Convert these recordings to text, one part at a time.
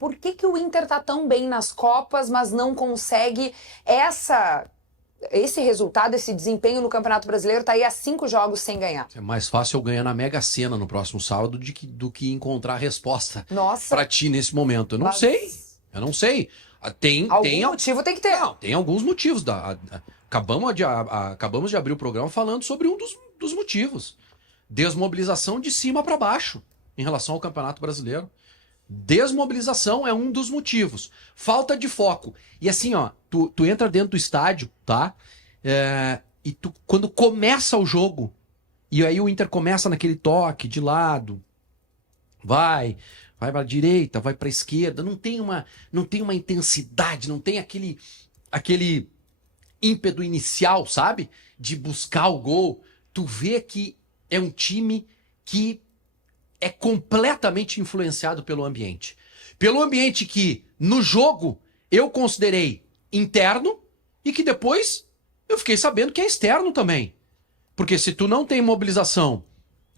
por que o Inter tá tão bem nas Copas, mas não consegue esse resultado, esse desempenho no Campeonato Brasileiro, tá aí há 5 jogos sem ganhar? É mais fácil eu ganhar na Mega Sena no próximo sábado do que encontrar a resposta pra ti nesse momento. Eu não sei. Eu não sei. Algum motivo tem que ter. Não, tem alguns motivos. Acabamos de abrir o programa falando sobre um dos motivos. Desmobilização de cima para baixo em relação ao Campeonato Brasileiro. Desmobilização é um dos motivos. Falta de foco. E assim, ó, tu entra dentro do estádio, tá? E quando começa o jogo, e aí o Inter começa naquele toque de lado, vai pra direita, vai pra esquerda, não tem uma intensidade, não tem aquele ímpeto inicial, sabe? De buscar o gol. Tu vê que é um time que é completamente influenciado pelo ambiente. Pelo ambiente que, no jogo, eu considerei interno e que depois eu fiquei sabendo que é externo também. Porque se tu não tem mobilização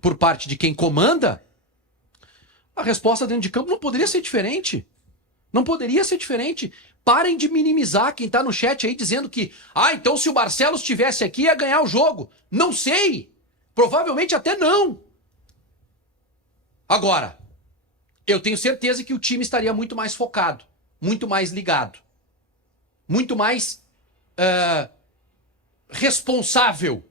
por parte de quem comanda, a resposta dentro de campo não poderia ser diferente. Não poderia ser diferente. Parem de minimizar quem tá no chat aí dizendo que então se o Barcelos estivesse aqui ia ganhar o jogo. Não sei. Provavelmente até não. Agora, eu tenho certeza que o time estaria muito mais focado, muito mais ligado, muito mais responsável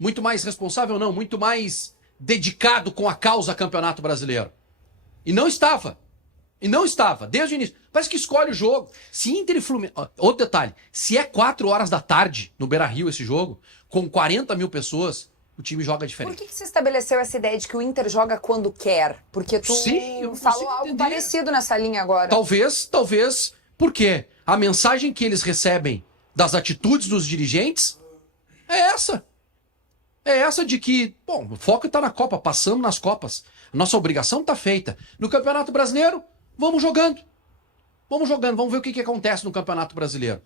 muito mais responsável não, muito mais dedicado com a causa Campeonato Brasileiro. E não estava, desde o início. Parece que escolhe o jogo. Se Inter e Fluminense... Outro detalhe, se é 4 horas da tarde no Beira-Rio esse jogo, com 40 mil pessoas, o time joga diferente. Por que você estabeleceu essa ideia de que o Inter joga quando quer? Porque tu falou algo parecido nessa linha agora. Talvez, porque a mensagem que eles recebem das atitudes dos dirigentes é essa. É essa de que, o foco está na Copa, passando nas Copas. Nossa obrigação está feita. No Campeonato Brasileiro, vamos jogando. Vamos ver o que acontece no Campeonato Brasileiro.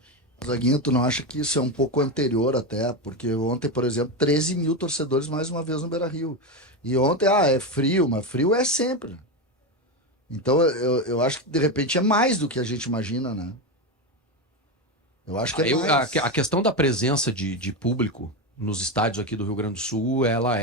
Zaguinho, tu não acha que isso é um pouco anterior até? Porque ontem, por exemplo, 13 mil torcedores mais uma vez no Beira-Rio. E ontem, é frio, mas frio é sempre. Então, eu acho que de repente é mais do que a gente imagina, né? Eu acho que é mais. A questão da presença de público nos estádios aqui do Rio Grande do Sul, ela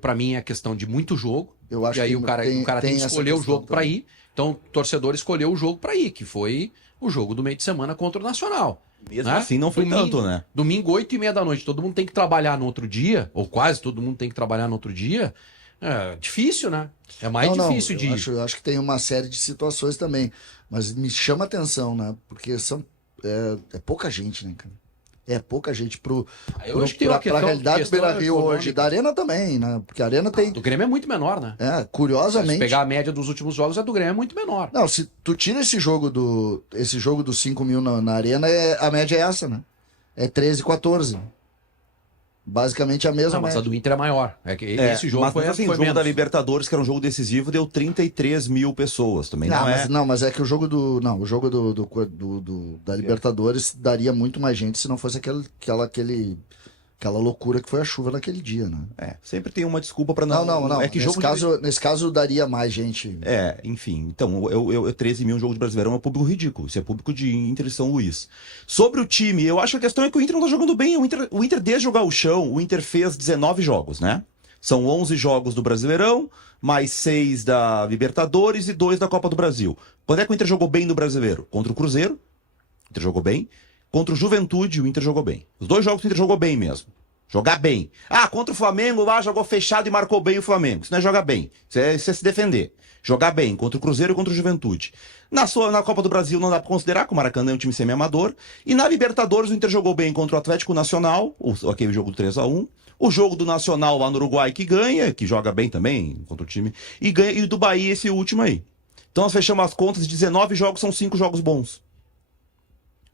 para mim é questão de muito jogo. Eu acho e aí que o cara tem que escolher o jogo para ir. Então, o torcedor escolheu o jogo para ir, que foi o jogo do meio de semana contra o Nacional. Mesmo assim, não foi tanto, né? Domingo, 8h30 da noite. Todo mundo tem que trabalhar no outro dia, ou quase todo mundo tem que trabalhar no outro dia. É difícil, né? É mais difícil de ir. Eu acho que tem uma série de situações também. Mas me chama a atenção, né? Porque é pouca gente, né, cara? É pouca gente pra realidade do Beira-Rio hoje. Da Arena também, né? Porque a Arena tem... Do Grêmio é muito menor, né? Curiosamente... Se pegar a média dos últimos jogos, a do Grêmio é muito menor. Não, se tu tira esse jogo dos 5 mil na Arena, a média é essa, né? É 13, 14. Basicamente a mesma mas média. a do Inter é maior. Esse jogo mas foi o jogo menos. da Libertadores, que era um jogo decisivo, deu 33 mil pessoas também. Mas é que o jogo da Libertadores daria muito mais gente se não fosse aquela loucura que foi a chuva naquele dia, né? Sempre tem uma desculpa pra não... Não. É que nesse caso daria mais gente. Enfim. Então, 13 mil jogos de Brasileirão é um público ridículo. Isso é público de Inter e São Luís. Sobre o time, eu acho que a questão é que o Inter não tá jogando bem. O Inter desde jogar o chão, o Inter fez 19 jogos, né? São 11 jogos do Brasileirão, mais 6 da Libertadores e 2 da Copa do Brasil. Quando é que o Inter jogou bem no Brasileiro? Contra o Cruzeiro, o Inter jogou bem. Contra o Juventude, o Inter jogou bem. Os 2 jogos o Inter jogou bem mesmo. Jogar bem. Contra o Flamengo lá jogou fechado e marcou bem o Flamengo. Isso não é jogar bem. Isso é se defender. Jogar bem contra o Cruzeiro e contra o Juventude. Na Copa do Brasil não dá pra considerar, que o Maracanã é um time semi-amador. E na Libertadores o Inter jogou bem contra o Atlético Nacional, aquele jogo do 3-1. O jogo do Nacional lá no Uruguai que ganha, que joga bem também contra o time. E ganha, e do Bahia esse último aí. Então nós fechamos as contas, de 19 jogos são 5 jogos bons.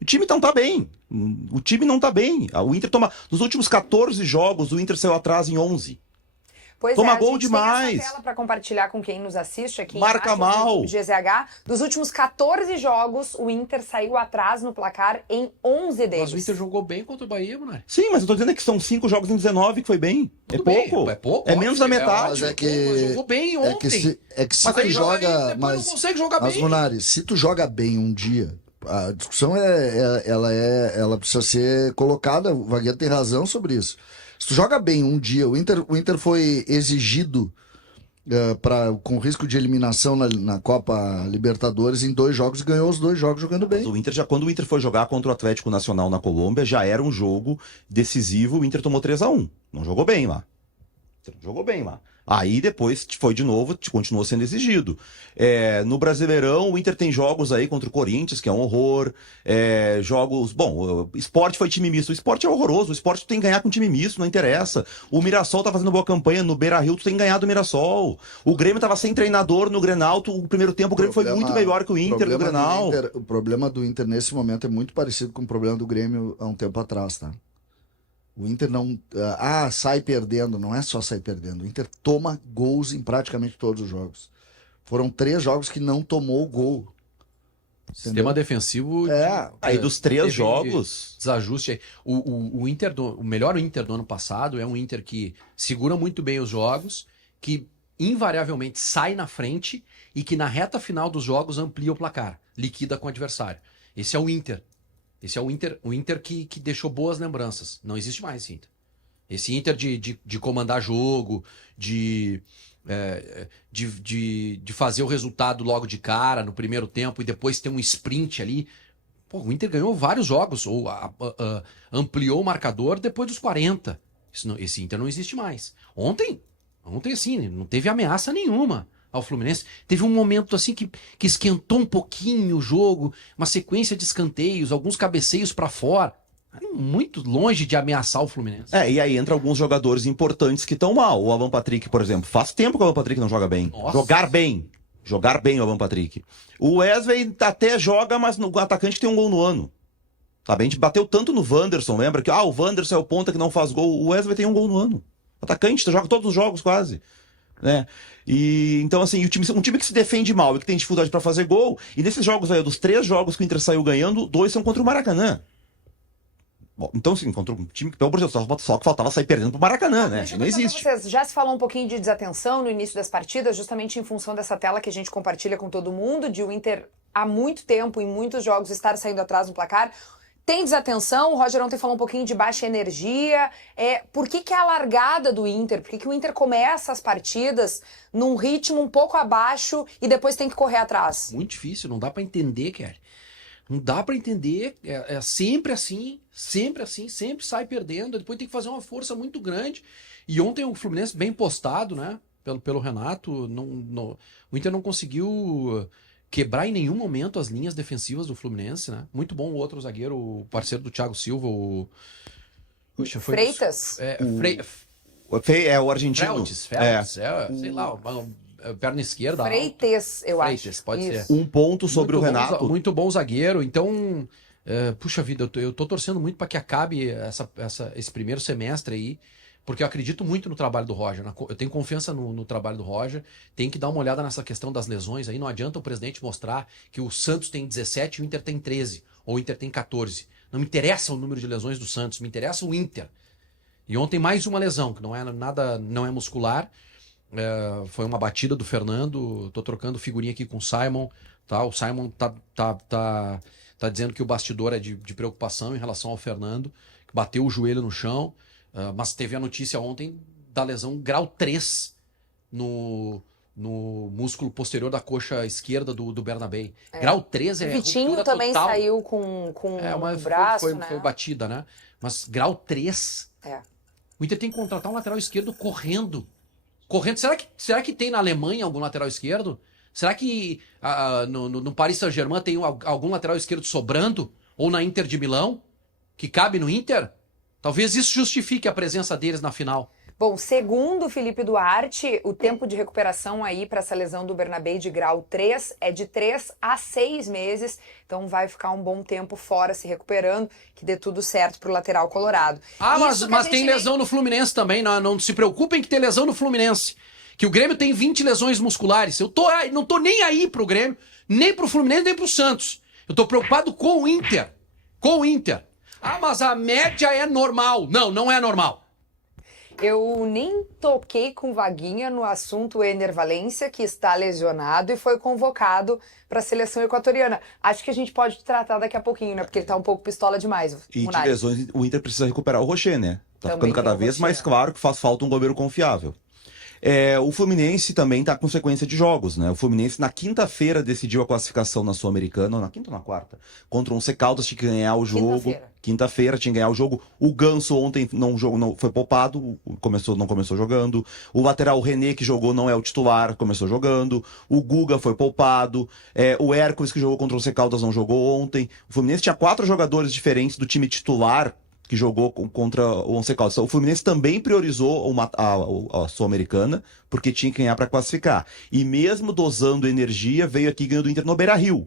O time não tá bem. O Inter toma... Nos últimos 14 jogos, o Inter saiu atrás em 11. Pois Toma a gol gente demais. tem essa tela para compartilhar com quem nos assiste aqui. Marca embaixo, mal. do GZH. Dos últimos 14 jogos, o Inter saiu atrás no placar em 11 deles. Mas o Inter jogou bem contra o Bahia, Munari. Sim, mas eu tô dizendo que são 5 jogos em 19 que foi bem. Tudo É bem, pouco. é pouco. É menos da óbvio, metade. Mas é Mas que... jogou bem ontem. É que se Mas tu aí joga... depois não consegue jogar Mas, bem. Munari, se tu joga bem um dia, a discussão ela precisa ser colocada, o Vagueiro tem razão sobre isso. Se tu joga bem um dia, o Inter foi exigido com risco de eliminação na Copa Libertadores em 2 jogos e ganhou os 2 jogos jogando bem. Quando o Inter foi jogar contra o Atlético Nacional na Colômbia, já era um jogo decisivo, o Inter tomou 3-1. Não jogou bem lá. Não jogou bem lá. Aí depois foi de novo, continuou sendo exigido. No Brasileirão, o Inter tem jogos aí contra o Corinthians, que é um horror. Jogos. Bom, o Sport foi time misto. O Sport é horroroso. O Sport tu tem que ganhar com time misto, não interessa. O Mirassol tá fazendo boa campanha no Beira-Rio, tu tem que ganhar do Mirassol. O Grêmio tava sem treinador no Grenal. O primeiro tempo o Grêmio foi muito melhor que o Inter no Grenal. O problema do Inter nesse momento é muito parecido com o problema do Grêmio há um tempo atrás, tá? O Inter não... sai perdendo. Não é só sair perdendo. O Inter toma gols em praticamente todos os jogos. Foram 3 jogos que não tomou gol. Sistema defensivo. Aí dos 3 jogos... Desajuste aí. O melhor Inter do ano passado é um Inter que segura muito bem os jogos, que invariavelmente sai na frente e que na reta final dos jogos amplia o placar, liquida com o adversário. Esse é o Inter. Esse é o Inter que deixou boas lembranças. Não existe mais esse Inter. Esse Inter de comandar jogo, de fazer o resultado logo de cara, no primeiro tempo, e depois ter um sprint ali. Pô, o Inter ganhou vários jogos, ou ampliou o marcador depois dos 40. Esse Inter não existe mais. Ontem assim, não teve ameaça nenhuma ao Fluminense. Teve um momento assim que esquentou um pouquinho o jogo, uma sequência de escanteios, alguns cabeceios para fora. Muito longe de ameaçar o Fluminense. E aí entra alguns jogadores importantes que estão mal. O Alan Patrick, por exemplo. Faz tempo que o Alan Patrick não joga bem. Nossa. Jogar bem o Alan Patrick. O Wesley até joga, mas no atacante que tem um gol no ano. Sabe? A gente bateu tanto no Wanderson, lembra? Que o Wanderson é o ponta que não faz gol. O Wesley tem um gol no ano. O atacante joga todos os jogos quase. Né? E então assim, um time que se defende mal e que tem dificuldade para fazer gol, e nesses jogos aí, dos 3 jogos que o Inter saiu ganhando, 2 são contra o Maracanã. Bom, então sim, contra um time que, pelo amor de Deus, só que faltava sair perdendo pro Maracanã, né? Não existe. Vocês, já se falou um pouquinho de desatenção no início das partidas, justamente em função dessa tela que a gente compartilha com todo mundo, de o Inter há muito tempo, em muitos jogos, estar saindo atrás no placar. Tem desatenção, o Roger ontem falou um pouquinho de baixa energia. Por que é a largada do Inter? Por que o Inter começa as partidas num ritmo um pouco abaixo e depois tem que correr atrás? Muito difícil, não dá para entender, Kelly. Não dá para entender, é sempre assim, sempre sai perdendo, depois tem que fazer uma força muito grande. E ontem o Fluminense bem postado, né, pelo Renato, o Inter não conseguiu quebrar em nenhum momento as linhas defensivas do Fluminense, né? Muito bom o outro zagueiro, o parceiro do Thiago Silva, Freitas? O argentino. Feltes, sei lá, perna esquerda. Freitas, eu acho. Freitas, pode ser. Um ponto sobre o Renato. Muito bom zagueiro, então, puxa vida, eu tô torcendo muito para que acabe esse primeiro semestre aí, porque eu acredito muito no trabalho do Roger. Eu tenho confiança no trabalho do Roger. Tem que dar uma olhada nessa questão das lesões aí. Não adianta o presidente mostrar que o Santos tem 17 e o Inter tem 13. Ou o Inter tem 14. Não me interessa o número de lesões do Santos. Me interessa o Inter. E ontem mais uma lesão, que não é muscular. Foi uma batida do Fernando. Tô trocando figurinha aqui com o Simon. Tá? O Simon tá dizendo que o bastidor é de preocupação em relação ao Fernando. Que bateu o joelho no chão. Mas teve a notícia ontem da lesão grau 3 no músculo posterior da coxa esquerda do Bernabé. Grau 3 é Vitinho também total. saiu com o braço, né? Foi batida, né? Mas grau 3. É. O Inter tem que contratar um lateral esquerdo correndo. Será que tem na Alemanha algum lateral esquerdo? Será que no Paris Saint-Germain tem algum lateral esquerdo sobrando? Ou na Inter de Milão? Que cabe no Inter? Talvez isso justifique a presença deles na final. Bom, segundo o Felipe Duarte, o tempo de recuperação aí para essa lesão do Bernabé de grau 3 é de 3 a 6 meses, então vai ficar um bom tempo fora se recuperando, que dê tudo certo pro lateral colorado. Mas tem lesão no Fluminense também, não se preocupem que tem lesão no Fluminense, que o Grêmio tem 20 lesões musculares, não tô nem aí pro Grêmio, nem pro Fluminense, nem pro Santos, eu tô preocupado com o Inter, mas a média é normal, não é normal. Eu nem toquei com Vaguinha no assunto Ener Valencia, que está lesionado e foi convocado para a seleção equatoriana. Acho que a gente pode tratar daqui a pouquinho, né? Porque ele tá um pouco pistola demais. E de lesões, o Inter precisa recuperar o Rocher, né? Tá Também ficando cada vez mais claro que faz falta um goleiro confiável. O Fluminense também está com sequência de jogos, né? O Fluminense na quinta-feira decidiu a classificação na Sul-Americana, ou na quinta ou na quarta? Contra o Once Caldas, tinha que ganhar o jogo. Quinta-feira tinha que ganhar o jogo. O Ganso ontem não foi poupado, não começou jogando. O lateral René, que jogou, não é o titular, começou jogando. O Guga foi poupado. O Hércules, que jogou contra o Once Caldas, não jogou ontem. O Fluminense tinha 4 jogadores diferentes do time titular que jogou contra o Once Caldas. O Fluminense também priorizou a Sul-Americana, porque tinha que ganhar para classificar. E mesmo dosando energia, veio aqui ganhando o Inter no Beira-Rio.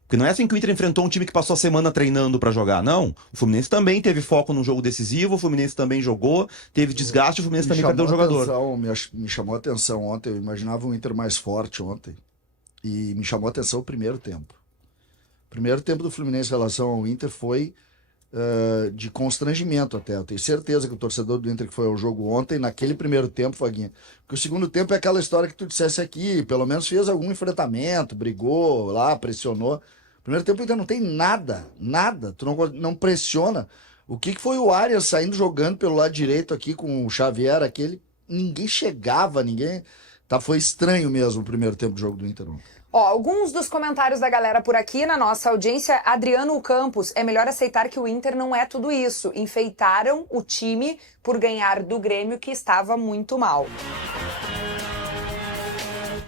Porque não é assim que o Inter enfrentou um time que passou a semana treinando para jogar, não. O Fluminense também teve foco num jogo decisivo, o Fluminense também jogou, teve desgaste, o Fluminense também perdeu o jogador. Me chamou a atenção ontem, eu imaginava um Inter mais forte ontem. E me chamou a atenção o primeiro tempo. O primeiro tempo do Fluminense em relação ao Inter foi de constrangimento até. Eu tenho certeza que o torcedor do Inter que foi ao jogo ontem, naquele primeiro tempo, Vaguinha, porque o segundo tempo é aquela história que tu dissesse aqui, pelo menos fez algum enfrentamento, brigou lá, pressionou. Primeiro tempo o Inter não tem nada, tu não pressiona. O que foi o Arias saindo jogando pelo lado direito aqui com o Xavier, ninguém chegava, foi estranho mesmo o primeiro tempo do jogo do Inter ontem. Alguns dos comentários da galera por aqui na nossa audiência. Adriano Campos, é melhor aceitar que o Inter não é tudo isso. Enfeitaram o time por ganhar do Grêmio, que estava muito mal.